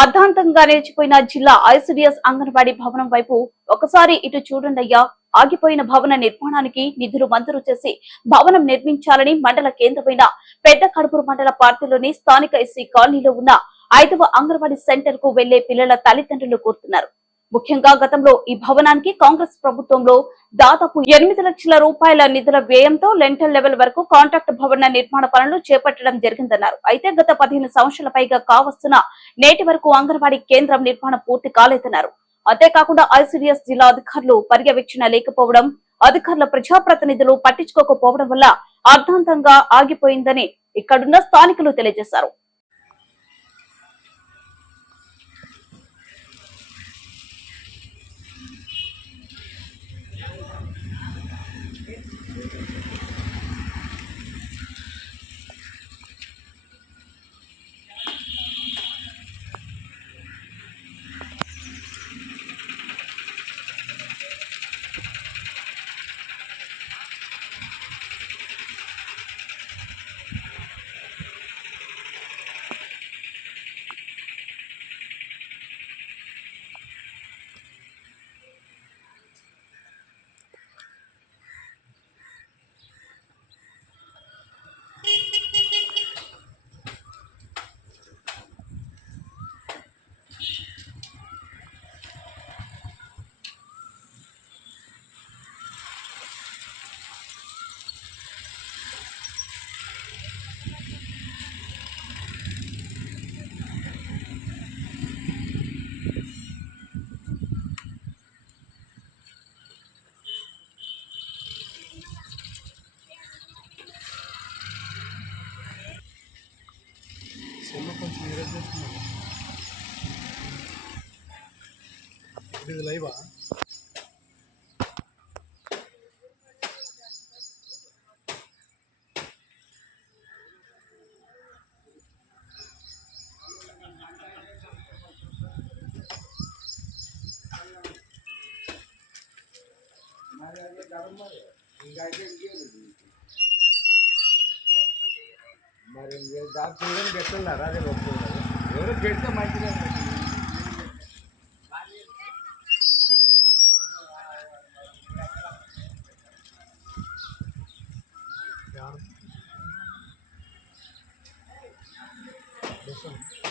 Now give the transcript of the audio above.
అర్ధాంతంగా నిలిచిపోయిన జిల్లా ఐసిడిఎస్ అంగన్వాడీ భవనం వైపు ఒకసారి ఇటు చూడండయ్యా. ఆగిపోయిన భవన నిర్మాణానికి నిధులు మంజూరు చేసి భవనం నిర్మించాలని మండల కేంద్రమైన పెద్ద కడుపూరు మండల పార్టీలోని స్థానిక ఎస్సీ కాలనీలో ఉన్న 5వ అంగన్వాడీ సెంటర్ కు వెళ్లే పిల్లల తల్లిదండ్రులు కోరుతున్నారు. ముఖ్యంగా గతంలో ఈ భవనానికి కాంగ్రెస్ ప్రభుత్వంలో దాదాపు 8 లక్షల రూపాయల నిధుల వ్యయంతో లెంటల్ లెవెల్ వరకు కాంట్రాక్ట్ భవన నిర్మాణ పనులు చేపట్టడం జరిగిందన్నారు. అయితే గత 15 సంవత్సరాల పైగా కావస్తున్న నేటి వరకు అంగన్వాడీ కేంద్రం నిర్మాణం పూర్తి కాలేదన్నారు. అంతేకాకుండా ఐసిడిఎస్ జిల్లా అధికారులు పర్యవేక్షణ లేకపోవడం, అధికారుల ప్రజాప్రతినిధులు పట్టించుకోకపోవడం వల్ల అర్ధాంతంగా ఆగిపోయిందని ఇక్కడున్న స్థానికులు తెలియజేశారు. ఇది లైవా మరి దాని చూడని గెట్టున్నారా అదే ఎవరు గెడితే మంచిగా Listen.